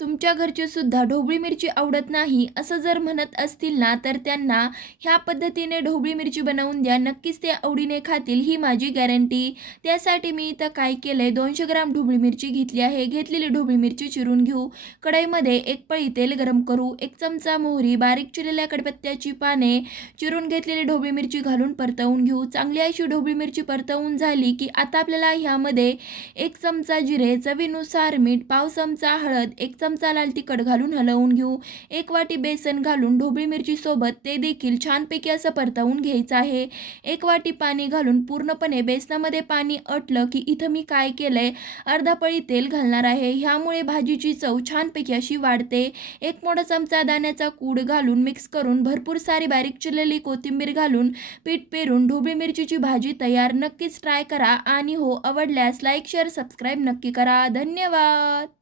तुमच्या घरचे सुद्धा ढोबळी मिरची आवडत नाही असं जर म्हणत असतील ना, तर त्यांना ह्या पद्धतीने ढोबळी मिरची बनवून द्या. नक्कीच ते आवडीने खातील, ही माझी गॅरंटी. त्यासाठी मी इथं काय केलं आहे, 200 ग्राम ढोबळी मिरची घेतली आहे. घेतलेली ढोबळी मिरची चिरून घेऊ. कढईमध्ये 1 पळी तेल गरम करू. 1 चमचा मोहरी, बारीक चिरलेल्या कडपत्त्याची पाने, चिरून घेतलेली ढोबळी मिरची घालून परतवून घेऊ. चांगली अशी ढोबळी मिरची परतवून झाली की आता आपल्याला ह्यामध्ये 1 चमचा जिरे, चवीनुसार मीठ, पाव चमचा हळद, 1 चमचा लाल तिखट घालून हलवून घेऊ. 1 वाटी बेसन घालून ढोबळी मिरची सोबत ते देखील छानपैकी असं परतवून घ्यायचं आहे. 1 वाटी पाणी घालून पूर्णपणे बेसनामध्ये पाणी अटलं की इथं मी काय केलंय, अर्धा पळी तेल घालणार आहे. ह्यामुळे भाजीची चव छानपैकी अशी वाढते. 1 मोठा चमचा दाण्याचा कूट घालून मिक्स करून भरपूर सारी बारीक चिरलेली कोथिंबीर घालून पीठ पेरून ढोबळी मिरचीची भाजी तयार. नक्कीच ट्राय करा आणि हो आवडल्यास लाईक, शेअर, सबस्क्राईब नक्की करा. धन्यवाद.